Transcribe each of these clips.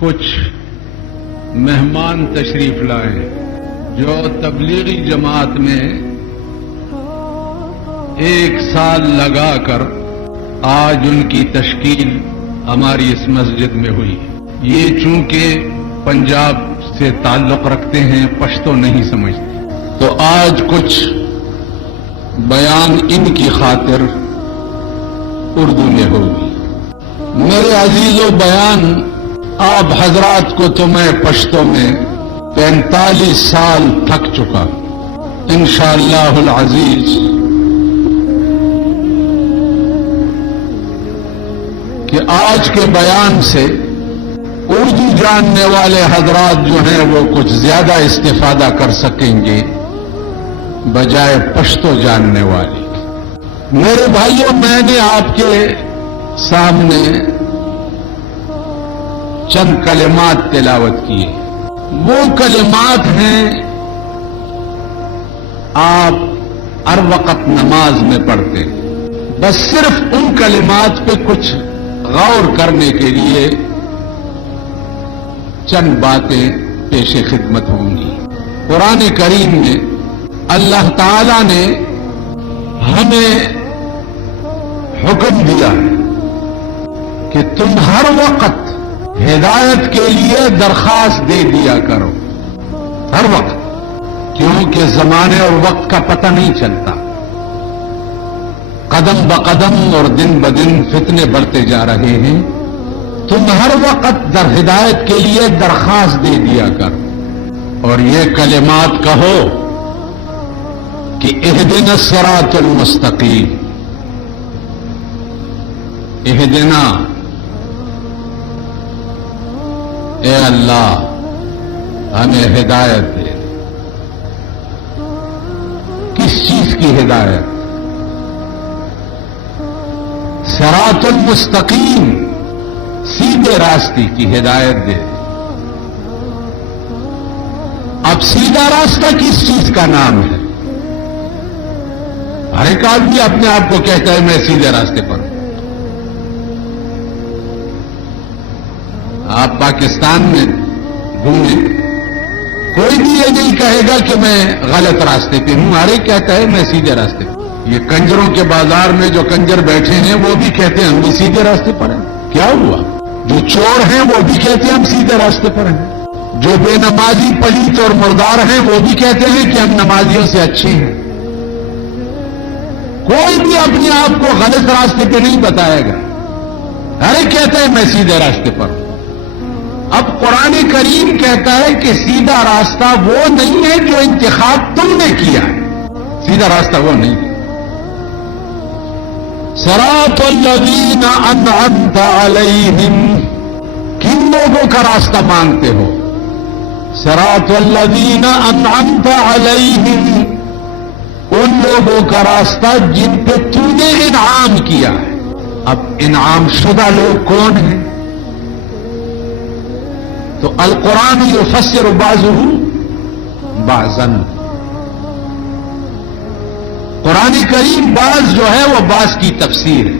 کچھ مہمان تشریف لائے جو تبلیغی جماعت میں 1 سال لگا کر آج ان کی تشکیل ہماری اس مسجد میں ہوئی. یہ چونکہ پنجاب سے تعلق رکھتے ہیں، پشتو نہیں سمجھتے، تو آج کچھ بیان ان کی خاطر اردو میں ہوگی. میرے عزیزو، بیان آپ حضرات کو تو میں پشتو میں 45 سال تھک چکا. انشاءاللہ العزیز کہ آج کے بیان سے اردو جاننے والے حضرات جو ہیں وہ کچھ زیادہ استفادہ کر سکیں گے بجائے پشتو جاننے والے. میرے بھائیوں، میں نے آپ کے سامنے چند کلمات تلاوت کیے. وہ کلمات ہیں آپ ہر وقت نماز میں پڑھتے ہیں. بس صرف ان کلمات پہ کچھ غور کرنے کے لیے چند باتیں پیش خدمت ہوں گی. قرآن کریم میں اللہ تعالی نے ہمیں حکم دیا کہ تم ہر وقت ہدایت کے لیے درخواست دے دیا کرو. ہر وقت، کیونکہ زمانے اور وقت کا پتہ نہیں چلتا. قدم بقدم اور دن بدن فتنے بڑھتے جا رہے ہیں. تم ہر وقت در ہدایت کے لیے درخواست دے دیا کرو اور یہ کلمات کہو کہ اہدنا الصراط المستقیم. اہدنا، اے اللہ ہمیں ہدایت دے. کس چیز کی ہدایت؟ صراط المستقیم، سیدھے راستے کی ہدایت دے. اب سیدھا راستہ کس چیز کا نام ہے؟ ہر ایک آدمی اپنے آپ کو کہتا ہے میں سیدھے راستے پر ہوں. آپ پاکستان میں گھومیں، کوئی بھی یہ نہیں کہے گا کہ میں غلط راستے پہ ہوں. ہر ایک کہتا ہے میں سیدھے راستے پہ. یہ کنجروں کے بازار میں جو کنجر بیٹھے ہیں وہ بھی کہتے ہیں ہم بھی سیدھے راستے پر ہیں. کیا ہوا؟ جو چور ہیں وہ بھی کہتے ہیں ہم سیدھے راستے پر ہیں. جو بے نمازی پلیت اور مردار ہیں وہ بھی کہتے ہیں کہ ہم نمازیوں سے اچھے ہیں. کوئی بھی اپنے آپ کو غلط راستے پہ نہیں بتائے گا. ہر ایک کہتا ہے میں سیدھے راستے پر ہوں. اب قرآن کریم کہتا ہے کہ سیدھا راستہ وہ نہیں ہے جو انتخاب تم نے کیا ہے. سیدھا راستہ وہ نہیں ہے. صراط الذین انعمت علیہم، کن لوگوں کا راستہ مانگتے ہو؟ صراط الذین انعمت علیہم، ان لوگوں کا راستہ جن پہ تو نے انعام کیا ہے. اب انعام شدہ لوگ کون ہیں؟ تو القرآن یفسر بعضہ بعضا. قرآن کریم بعض جو ہے وہ بعض کی تفسیر ہے.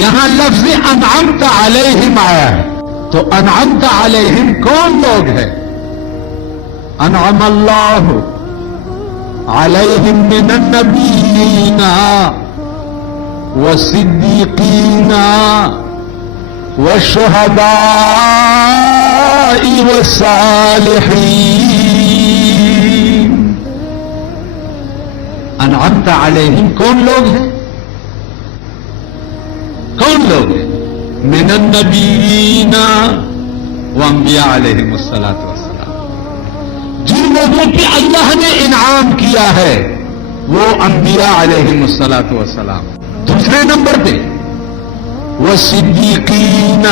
یہاں لفظ انعمت علیہم آیا ہے، تو انعمت علیہم کون لوگ ہیں؟ انعم اللہ علیہم من النبیین والصدیقین والشہداء والصالحین. انعمت علیہم کون لوگ ہیں؟ کون لوگ ہیں؟ من النبیین وانبیاء علیہم الصلاۃ والسلام. جن لوگوں پہ اللہ نے انعام کیا ہے وہ انبیاء علیہم الصلاۃ والسلام. دوسرے نمبر پہ والصدیقین،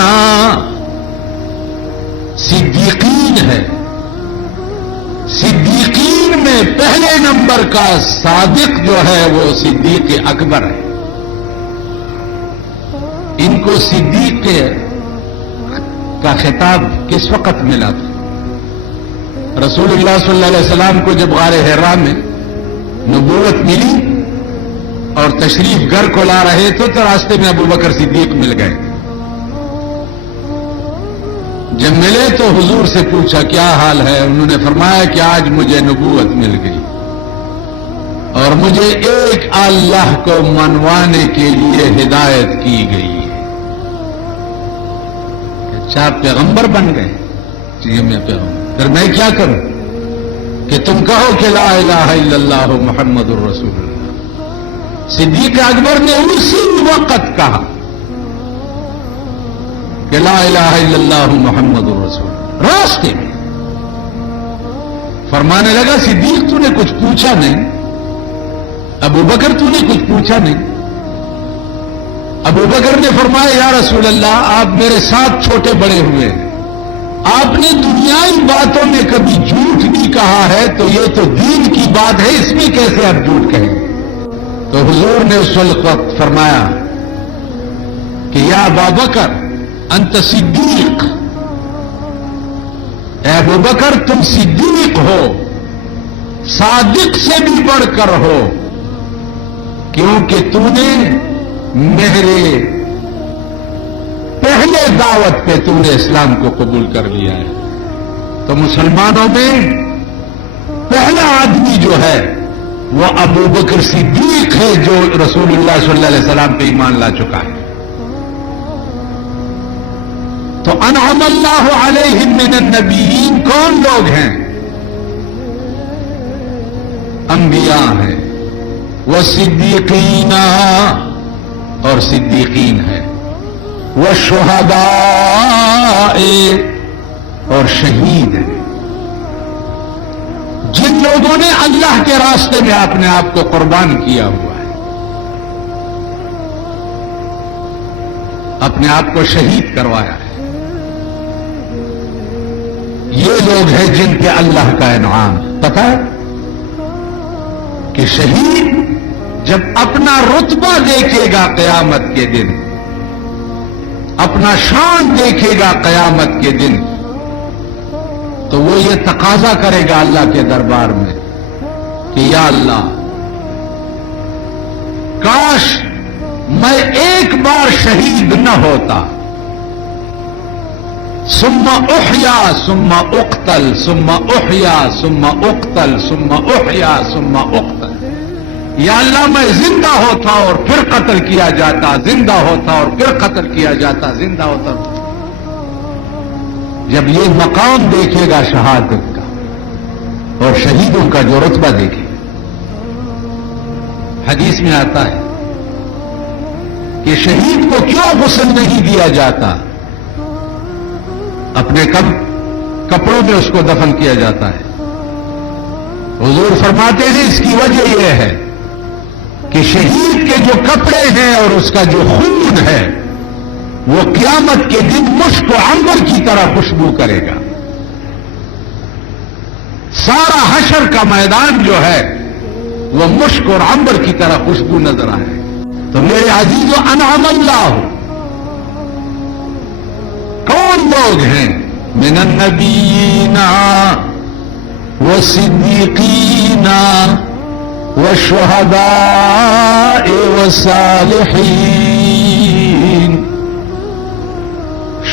صدیقین ہے. صدیقین میں پہلے نمبر کا صادق جو ہے وہ صدیق اکبر ہے. ان کو صدیق کا خطاب کس وقت ملا تھا؟ رسول اللہ صلی اللہ علیہ وسلم کو جب غار حرا میں نبوت ملی اور تشریف گھر کو لا رہے تھے تو راستے میں ابو بکر صدیق مل گئے. جب ملے تو حضور سے پوچھا کیا حال ہے؟ انہوں نے فرمایا کہ آج مجھے نبوت مل گئی اور مجھے ایک اللہ کو منوانے کے لیے ہدایت کی گئی ہے۔ اچھا آپ پیغمبر بن گئے؟ جی میں پیغمبر، پھر میں کیا کروں؟ کہ تم کہو کہ لا الہ الا اللہ محمد الرسول اللہ۔ صدیق اکبر نے اسی وقت کہا کہ لا الہ الا اللہ محمد الرسول، راستے میں فرمانے لگا صدیق تو نے کچھ پوچھا نہیں، ابو بکر تو نے کچھ پوچھا نہیں۔ ابو بکر نے فرمایا یا رسول اللہ آپ میرے ساتھ چھوٹے بڑے ہوئے ہیں، آپ نے دنیائی باتوں میں کبھی جھوٹ نہیں کہا ہے، تو یہ تو دین کی بات ہے، اس میں کیسے آپ جھوٹ کہیں؟ تو حضور نے اس وقت فرمایا کہ یا ابا بکر انت صدیق، اے ابو بکر تم صدیق ہو، صادق سے بھی بڑھ کر ہو، کیونکہ تو نے میرے پہلے دعوت پہ تو نے اسلام کو قبول کر لیا ہے۔ تو مسلمانوں میں پہلا آدمی جو ہے وہ ابو بکر صدیق ہے، جو رسول اللہ صلی اللہ علیہ وسلم پہ ایمان لا چکا ہے۔ تو انعم اللہ علیہم من النبیین کون لوگ ہیں؟ انبیاء ہیں، وہ صدیقین اور صدیقین ہیں، وہ شہداء اور شہید ہیں، جن لوگوں نے اللہ کے راستے میں اپنے آپ کو قربان کیا ہوا ہے، اپنے آپ کو شہید کروایا ہے۔ یہ لوگ ہیں جن پہ اللہ کا انعام۔ پتہ ہے کہ شہید جب اپنا رتبہ دیکھے گا قیامت کے دن، اپنا شان دیکھے گا قیامت کے دن، تو وہ یہ تقاضا کرے گا اللہ کے دربار میں کہ یا اللہ کاش میں ایک بار شہید نہ ہوتا، ثم احیا ثم اقتل ثم احیا ثم اقتل ثم احیا ثم اقتل، یا اللہ میں زندہ ہوتا اور پھر قتل کیا جاتا، زندہ ہوتا اور پھر قتل کیا جاتا، زندہ ہوتا۔ جب یہ مقام دیکھے گا شہادت کا اور شہیدوں کا جو رتبہ دیکھے گا، حدیث میں آتا ہے کہ شہید کو کیوں غسل نہیں دیا جاتا، اپنے کپڑوں میں اس کو دفن کیا جاتا ہے۔ حضور فرماتے ہیں اس کی وجہ یہ ہے کہ شہید کے جو کپڑے ہیں اور اس کا جو خون ہے وہ قیامت کے دن مشک و عنبر کی طرح خوشبو کرے گا۔ سارا حشر کا میدان جو ہے وہ مشک اور عنبر کی طرح خوشبو نظر آئے۔ تو میرے عزیزو انعم اللہ کون لوگ ہیں؟ من النبیین والصدیقین والشہداء والصالحین،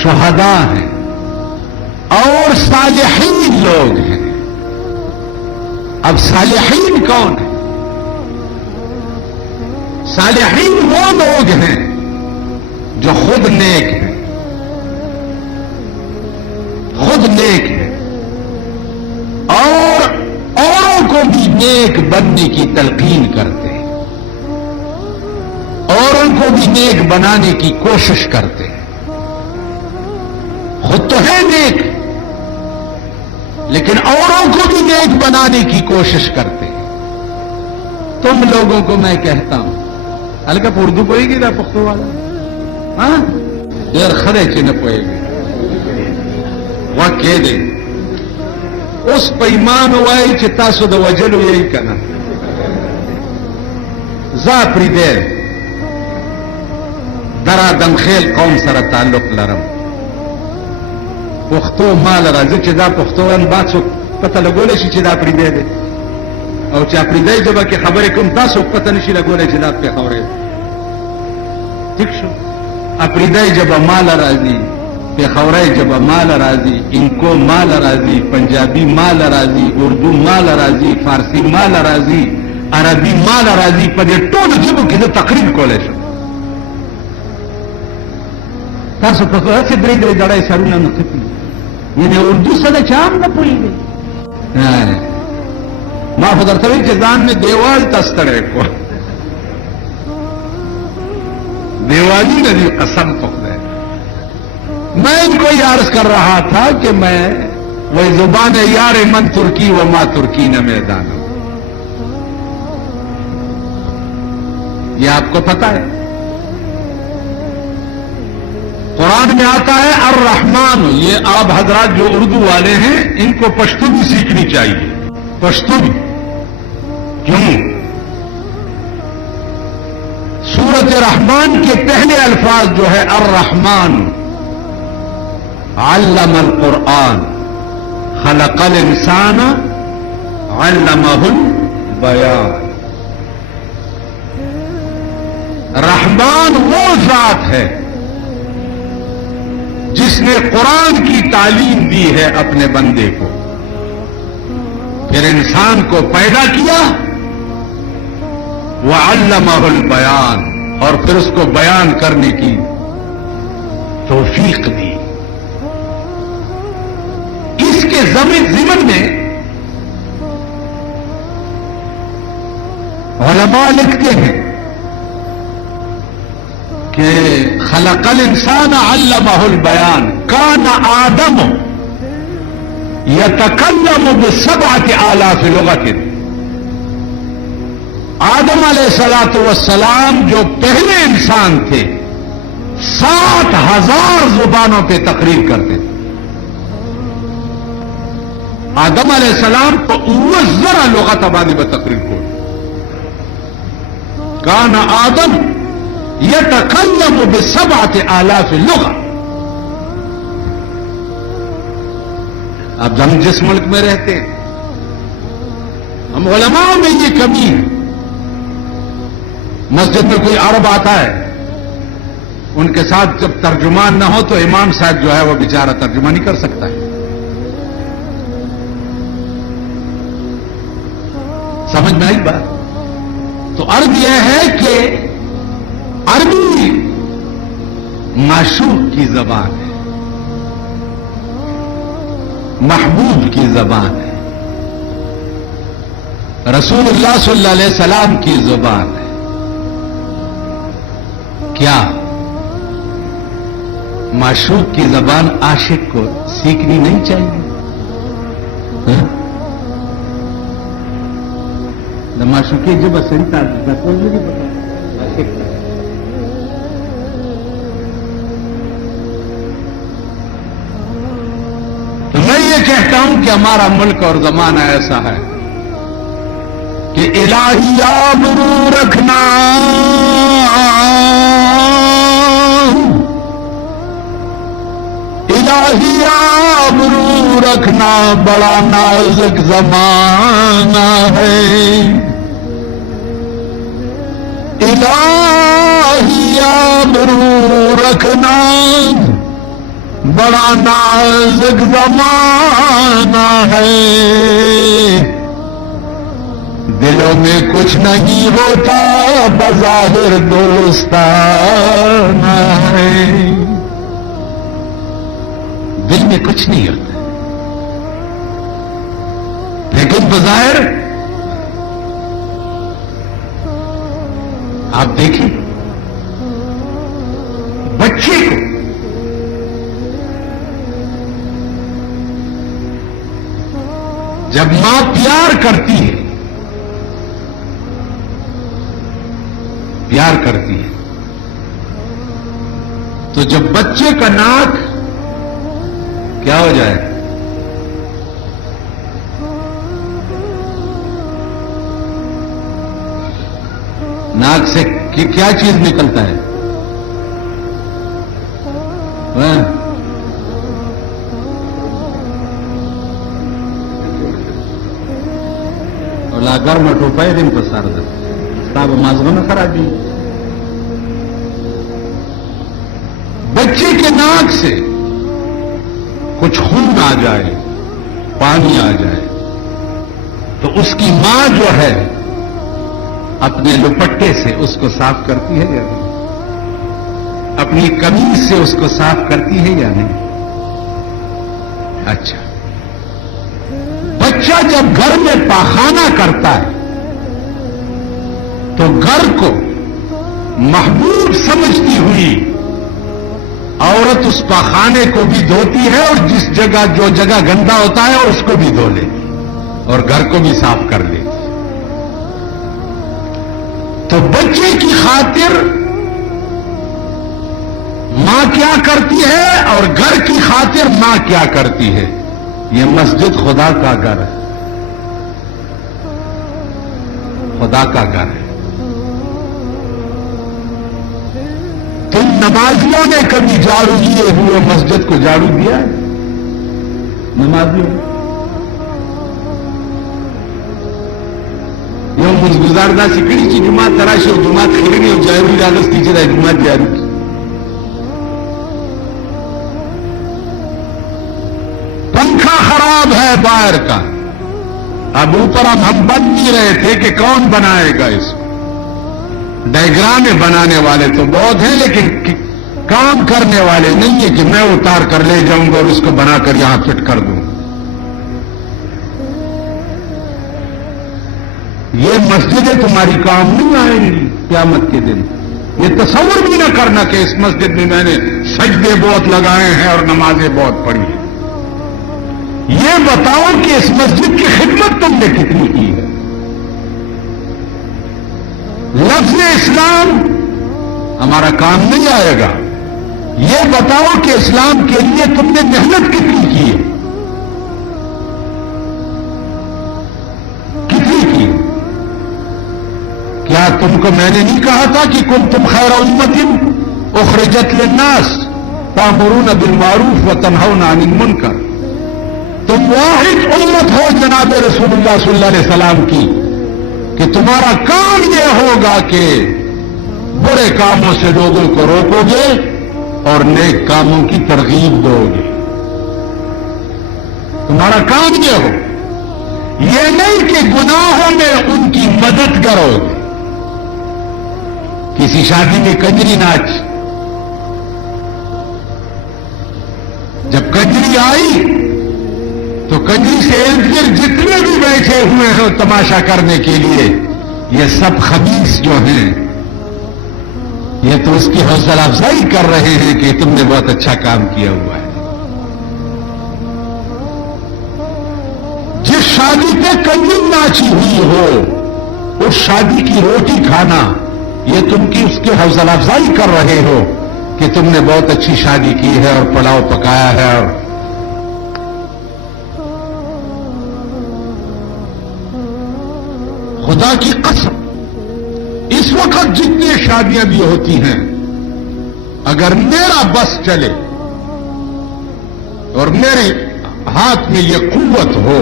شہداء ہیں اور صالحین لوگ ہیں۔ اب صالحین کون ہیں؟ صالحین وہ لوگ ہیں جو خود نیک ہیں، خود نیک ہیں اور اوروں کو بھی نیک بننے کی تلقین کرتے ہیں، اوروں کو بھی نیک بنانے کی کوشش کرتے ہیں۔ خود تو ہے نیک لیکن اوروں کو بھی نیک بنانے کی کوشش کرتے ہیں۔ تم لوگوں کو میں کہتا ہوں ہلکا اردو پوئے گی نا پختو والا، ہاں دیر خرے چ نہ پوئے گی وہ کہہ دے اس پیمان وائی چې تاسو د وجلو یې کنه زا پری دیر درا دمخیل قوم سره تعلق لرم، پښتو مال راځي چې دا پښتوان بات سو پته لګولې شي چې دا پری دی او چې پری دی جبه کې خبرې کوم تاسو پته نشي لګولې چې دا په خبره ٹھیک شو۔ پری دی جبه مال راځي پیخورے جب مال راضی ان کو مال راضی پنجابی مال راضی اردو مال راضی فارسی مال راضی عربی مال راضی پر یہ ټول ژبو کې د تقریر کولی شم. تاسو په هغه درې درې دړای سرونه نه کوي یعنی اردو سره چام نه پوهیږي. ما خو درته وایي چې ځان مې دیوال ته ستړی کو دیوالی ندی قسم تو خدای. میں ان کو یہ عرض کر رہا تھا کہ میں وہی زبان یار من ترکی و ما ترکی نہ میدان. یہ آپ کو پتا ہے قرآن میں آتا ہے الرحمن. یہ آپ حضرات جو اردو والے ہیں ان کو پشتو بھی سیکھنی چاہیے. پشتو بھی کیوں؟ سورۃ رحمان کے پہلے الفاظ جو ہے الرحمن علم القرآن خلق الانسان علمہ البیان. رحمان وہ ذات ہے جس نے قرآن کی تعلیم دی ہے اپنے بندے کو, پھر انسان کو پیدا کیا وعلمہ البیان اور پھر اس کو بیان کرنے کی توفیق دی. اس کے ضمن میں علماء لکھتے ہیں کہ خلق الانسان علمہ البیان کان آدم یتکلم بسبعۃ آلاف لغۃ. آدم علیہ الصلوۃ والسلام جو پہلے انسان تھے 7,000 زبانوں پہ تقریر کرتے تھے. آدم علیہ السلام تو ذرا لغت آبادی میں تقریر کو کان آدم یتکلم بسبعۃ آلاف لغۃ. اب ہم جس ملک میں رہتے ہیں ہم علماء میں یہ کمی ہے. مسجد میں کوئی عرب آتا ہے ان کے ساتھ جب ترجمان نہ ہو تو امام صاحب جو ہے وہ بیچارہ ترجمہ نہیں کر سکتا ہے. سمجھ میں آئی بات؟ تو عرض یہ ہے کہ عربی معشوق کی زبان ہے, محبوب کی زبان ہے, رسول اللہ صلی اللہ علیہ وسلم کی زبان ہے. کیا معشوق کی زبان عاشق کو سیکھنی نہیں چاہیے؟ معشوقی جب اصلی تو میں یہ کہتا ہوں کہ ہمارا ملک اور زمانہ ایسا ہے کہ الہی آبرو رکھنا الہی آبرو رکھنا بڑا نازک زمانہ ہے. الہی آبرو رکھنا بڑا نازک زمانہ ہے. دلوں میں کچھ نہیں ہوتا بظاہر دوستانہ ہے. دل میں کچھ نہیں ہوتا لیکن بظاہر آپ دیکھیں بچے کو جب ماں پیار کرتی ہے تو جب بچے کا ناک کیا ہو جائے ناک سے کیا چیز نکلتا ہے؟ گرم ٹوپا دن پر سار دب مازغ میں خرابی. بچے کے ناک سے کچھ خون آ جائے، پانی آ جائے، تو اس کی ماں جو ہے اپنے دوپٹے سے اس کو صاف کرتی ہے یا نہیں؟ اپنی قمیص سے اس کو صاف کرتی ہے یا نہیں؟ اچھا، بچہ جب گھر میں پاخانہ کرتا ہے تو گھر کو محبوب سمجھتی ہوئی عورت اس پاخانے کو بھی دھوتی ہے، اور جس جگہ جو جگہ گندا ہوتا ہے اس کو بھی دھو لیتی اور گھر کو بھی صاف کر لیتی۔ تو بچے کی خاطر ماں کیا کرتی ہے اور گھر کی خاطر ماں کیا کرتی ہے؟ یہ مسجد خدا کا گھر ہے، خدا کا گھر ہے۔ تم نمازیوں نے کبھی جھاڑو دیے ہوئے مسجد کو جھاڑو دیا ہے؟ نمازیوں یوں گزاردہ سکڑی کی جماعت تراشی اور جماعت کھیلنی اور جائے راگس تیجرا جماعت جاری کی۔ پنکھا خراب ہے باہر کا، اب اوپر ہم بن نہیں رہے تھے کہ کون بنائے گا اس کو۔ ڈائیگرام بنانے والے تو بہت ہیں لیکن کام کرنے والے نہیں ہے کہ میں اتار کر لے جاؤں گا اور اس کو بنا کر یہاں فٹ کر دوں۔ یہ مسجدیں تمہاری کام نہیں آئیں گی قیامت کے دن۔ یہ تصور بھی نہ کرنا کہ اس مسجد میں میں نے سجدے بہت لگائے ہیں اور نمازیں بہت پڑھی ہیں۔ یہ بتاؤ کہ اس مسجد کی خدمت تم نے کتنی کی ہے۔ لفظ اسلام ہمارا کام نہیں آئے گا، یہ بتاؤ کہ اسلام کے لیے تم نے محنت کتنی کی ہے، کتنی کی؟ کیا تم کو میں نے نہیں کہا تھا کہ کنتم خیر امت اخرجت للناس تأمرون بالمعروف وتنہون عن المنکر؟ تم واحد امت ہو جناب رسول اللہ صلی اللہ علیہ وسلم کی کہ تمہارا کام یہ ہوگا کہ برے کاموں سے لوگوں کو روکو گے اور نیک کاموں کی ترغیب دو گے۔ تمہارا کام یہ ہو، یہ نہیں کہ گناہوں میں ان کی مدد کرو گے۔ کسی شادی میں کنجری ناچ، جب کنجری آئی تو کنجری سے ارد گرد جتنے بھی بیٹھے ہوئے ہیں تماشا کرنے کے لیے، یہ سب خبیث جو ہیں، یہ تو اس کی حوصلہ افزائی کر رہے ہیں کہ تم نے بہت اچھا کام کیا ہوا ہے۔ جس شادی پہ کنجری ناچی ہوئی ہو اس شادی کی روٹی کھانا، یہ تم کی اس کی حوصلہ افزائی کر رہے ہو کہ تم نے بہت اچھی شادی کی ہے اور پلاؤ پکایا ہے۔ اور خدا کی قسم اس وقت جتنی شادیاں بھی ہوتی ہیں، اگر میرا بس چلے اور میرے ہاتھ میں یہ قوت ہو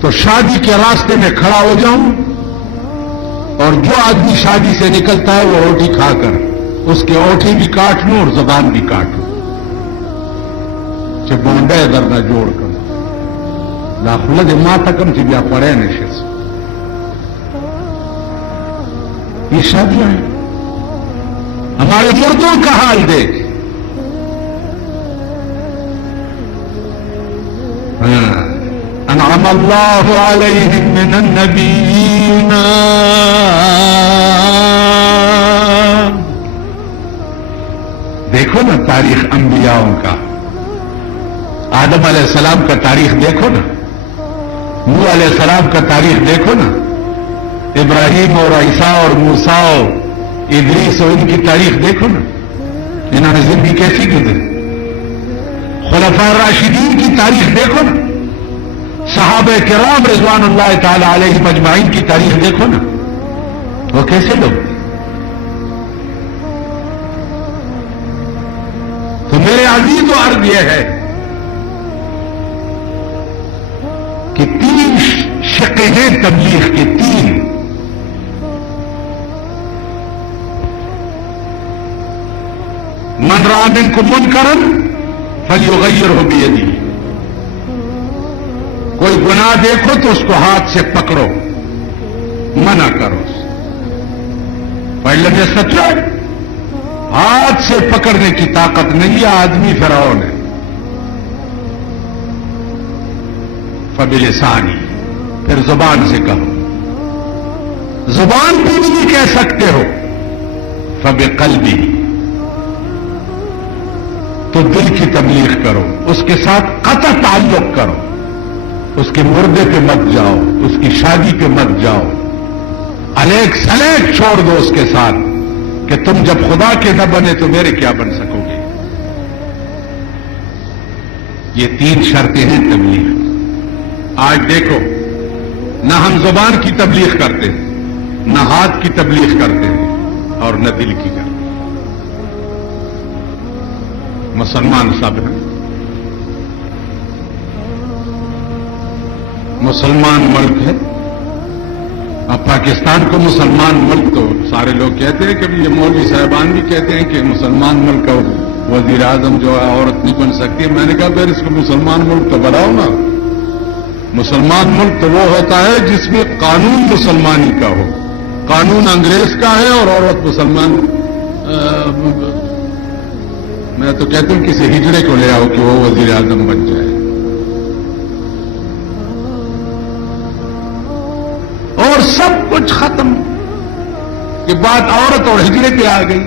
تو شادی کے راستے میں کھڑا ہو جاؤں اور جو آدمی شادی سے نکلتا ہے وہ روٹی کھا کر اس کے اوٹھے بھی کاٹ لوں اور زبان بھی کاٹوں، چھ بونڈے در نہ جوڑ کر داخلہ دے ماں تکم سے بیا پڑے نشے۔ یہ شادیاں ہیں۔ ہمارے مردوں کا حال دیکھ، انعم اللہ علیہم من النبیین، دیکھو نا تاریخ انبیاءوں کا، آدم علیہ السلام کا تاریخ دیکھو نا، نوح علیہ السلام کا تاریخ دیکھو نا، ابراہیم اور عیسیٰ اور موسیٰ اور ادریس اور ان کی تاریخ دیکھو نا، انہوں نے زندگی کیسی گزری۔ خلفاء راشدین کی تاریخ دیکھو نا، صحابہ کرام رضوان اللہ تعالی علیہم اجمعین کی تاریخ دیکھو نا، وہ کیسے لوگ تھے۔ تو میرے عزیز و عرض یہ ہے کہ تین شقیں ہیں تبلیغ کے، تین۔ من رأى منكم منكرا فلیغیرہ بیدہ، کوئی گناہ دیکھو تو اس کو ہاتھ سے پکڑو، منع کرو. فإن لم يستطع، ہاتھ سے پکڑنے کی طاقت نہیں ہے آدمی فرعون ہے. فبلسانی، پھر زبان سے کہو، زبان پہ بھی نہیں کہہ سکتے ہو. فبقلبی، تو دل کی تبلیغ کرو، اس کے ساتھ قطع تعلق کرو، اس کے مردے پہ مت جاؤ، اس کی شادی پہ مت جاؤ، الیک سلیک چھوڑ دو اس کے ساتھ کہ تم جب خدا کے نہ بنے تو میرے کیا بن سکو گے. یہ 3 شرطیں ہیں تبلیغ. آج دیکھو، نہ ہم زبان کی تبلیغ کرتے ہیں، نہ ہاتھ کی تبلیغ کرتے ہیں، اور نہ دل کی کرتے ہیں. مسلمان سب ہیں، مسلمان ملک ہے. اب پاکستان کو مسلمان ملک تو سارے لوگ کہتے ہیں، کہ یہ مولوی صاحبان بھی کہتے ہیں کہ مسلمان ملک کا وزیر اعظم جو ہے عورت نہیں بن سکتی. میں نے کہا پھر اس کو مسلمان ملک تو بناؤ نا. مسلمان ملک تو وہ ہوتا ہے جس میں قانون مسلمانی کا ہو، قانون انگریز کا ہے اور عورت مسلمان. میں تو کہتا ہوں کسی ہجڑے کو لے آؤ کہ وہ وزیر اعظم بن جائے. اور سب کچھ ختم، کہ بات عورت اور ہجڑے پہ آ گئی.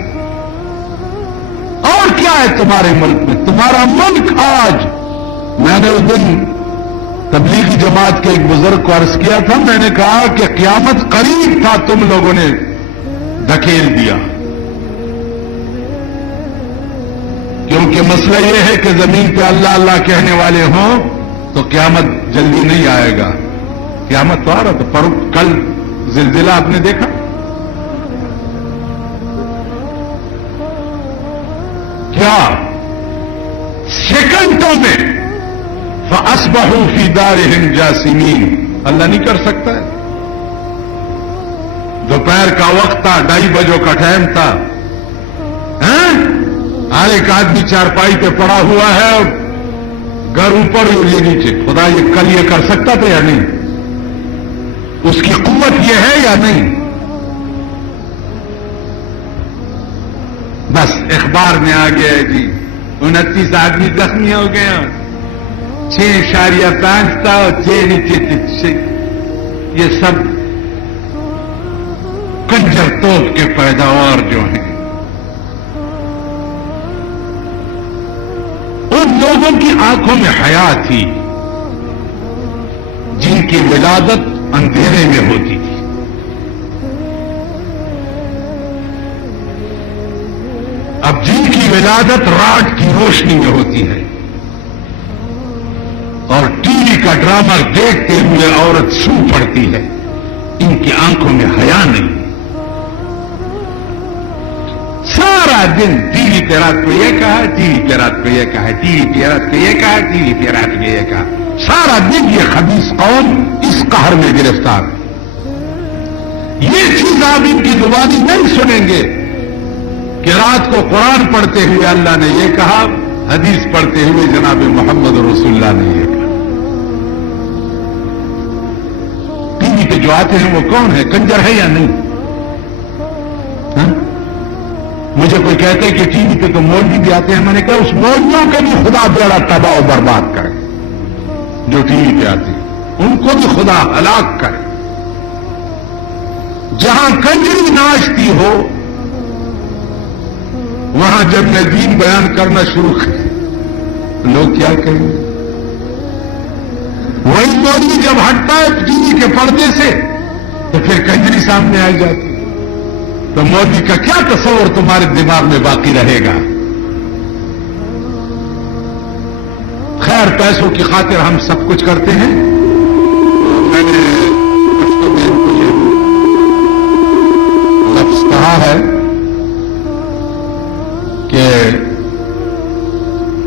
اور کیا ہے تمہارے ملک میں؟ تمہارا ملک آج، میں نے اس دن تبلیغی جماعت کے ایک بزرگ کو عرض کیا تھا، میں نے کہا کہ قیامت قریب تھا، تم لوگوں نے دھکیل دیا. کیونکہ مسئلہ یہ ہے کہ زمین پہ اللہ اللہ کہنے والے ہوں تو قیامت جلدی نہیں آئے گا. قیامت تو آ رہا تھا، پر کل زلزلہ آپ نے دیکھا. کیا سیکنڈوں میں فَأَصْبَحُوا فِي دَارِهِمْ جَاثِمِينَ. اللہ نہیں کر سکتا ہے؟ دوپہر کا وقت تھا، 2:30 بجے کا ٹائم تھا، ہر ایک آدمی چارپائی پہ پڑا ہوا ہے، اور گھر اوپر اور یہ نیچے. خدا یہ کل یہ کر سکتا تھا یا نہیں؟ اس کی قوت یہ ہے یا نہیں؟ بس اخبار میں آ گیا ہے جی 29 آدمی زخمی ہو گئے، 6.5 تھا اور 6 نیچے. یہ سب کنجر توپ کے پیداوار جو ہیں. ان لوگوں کی آنکھوں میں حیا تھی جن کی ولادت اندھیرے میں ہوتی تھی. اب جن کی ولادت رات کی روشنی میں ہوتی ہے، اور ٹی وی کا ڈرامہ دیکھتے ہوئے عورت سو پڑتی ہے، ان کی آنکھوں میں حیا نہیں. سارا دن ٹی وی پہ رات کو یہ کہا، ٹی وی پہ رات کو یہ کہا، ٹی وی پہ رات کو یہ کہا، ٹی وی پہ رات کو یہ کہا. سارا دن یہ خبیث قوم اس قہر میں گرفتار ہے. یہ چیز آپ ان کی زبانی نہیں سنیں گے کہ رات کو قرآن پڑھتے ہوئے اللہ نے یہ کہا، حدیث پڑھتے ہوئے جناب محمد رسول اللہ نے یہ کہا. ٹی وی پہ جو آتے ہیں وہ کون ہے؟ کنجر ہے یا نہیں؟ مجھے کوئی کہتے ہیں کہ ٹی وی پہ تو مولوی بھی آتے ہیں. میں نے کہا اس مولویوں کے بھی خدا بیڑا تباہ و برباد کرے جو ٹی وی پہ آتے ہیں، ان کو بھی خدا ہلاک کرے. جہاں کنجری ناشتی ہو وہاں جب میں دین بیان کرنا شروع کروں لوگ کیا کہیں گے؟ وہی مولوی جب ہٹتا ہے ٹی وی کے پردے سے تو پھر کنجری سامنے آ جاتی. تو مودی کا کیا تصور تمہارے دماغ میں باقی رہے گا؟ خیر، پیسوں کی خاطر ہم سب کچھ کرتے ہیں. میں نے لفظ کہا ہے کہ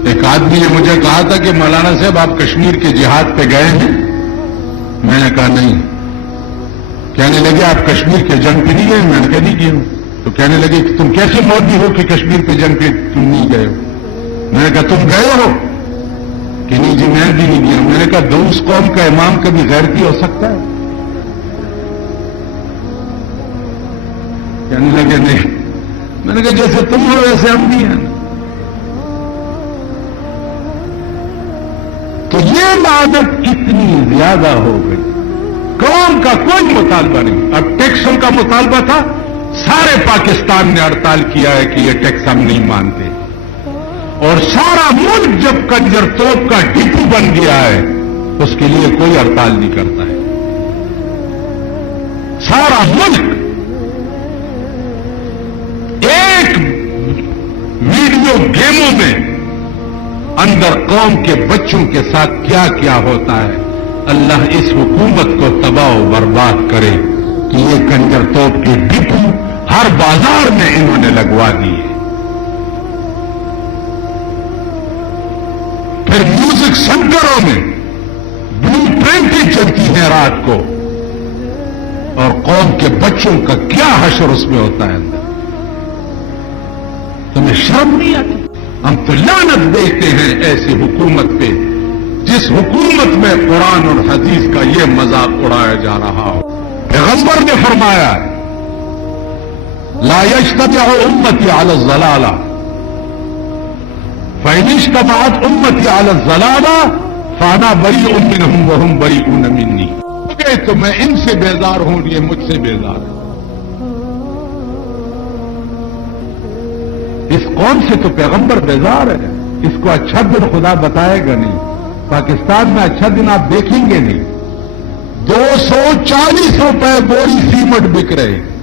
ایک آدمی نے مجھے کہا تھا کہ مولانا صاحب آپ کشمیر کے جہاد پہ گئے ہیں. میں نے کہا نہیں. کہنے لگے آپ کشمیر کے جنگ پہ نہیں گئے؟ میں نے کہا نہیں گیا ہوں. تو کہنے لگے کہ تم کیسے مولوی ہو کہ کشمیر پہ جنگ پہ تم نہیں گئے ہو؟ میں نے کہا تم گئے ہو کہ نہیں جی میں بھی نہیں گیا. میں نے کہا اس قوم کا امام کبھی غیرتی ہو سکتا ہے؟ کہنے لگے نہیں. میں نے کہا جیسے تم ہو ویسے ہم بھی ہیں. تو یہ عادت اتنی زیادہ ہو گئی. قوم کا کوئی مطالبہ نہیں. اب ٹیکسوں کا مطالبہ تھا, سارے پاکستان نے ہڑتال کیا ہے کہ یہ ٹیکس ہم نہیں مانتے. اور سارا ملک جب کنجر توپ کا ڈپو بن گیا ہے اس کے لیے کوئی ہڑتال نہیں کرتا ہے. سارا ملک ایک ویڈیو گیموں میں اندر قوم کے بچوں کے ساتھ کیا کیا ہوتا ہے. اللہ اس حکومت کو تباہ و برباد کرے کہ یہ کنجر توپ کے ڈپو ہر بازار میں انہوں نے لگوا دیے. پھر میوزک سینٹروں میں بلو پرنٹیں چلتی ہیں رات کو, اور قوم کے بچوں کا کیا حشر اس میں ہوتا ہے اندر. تمہیں شرم نہیں آتی؟ ہم تو لعنت دیکھتے ہیں ایسی حکومت پہ جس حکومت میں قرآن اور حدیث کا یہ مذاق اڑایا جا رہا ہو. پیغمبر نے فرمایا لا یجتمع امتی علی الضلالہ فإن اجتمعت امتی علی الضلالہ فانا بریء منہم وہم بریئون منی. تو میں ان سے بیزار ہوں, یہ مجھ سے بیزار ہے. اس قوم سے تو پیغمبر بیزار ہے. اس کو اچھا دن خدا بتائے گا نہیں. پاکستان میں اچھا دن آپ دیکھیں گے نہیں. 240 روپے بوری سیمنٹ بک رہے ہیں.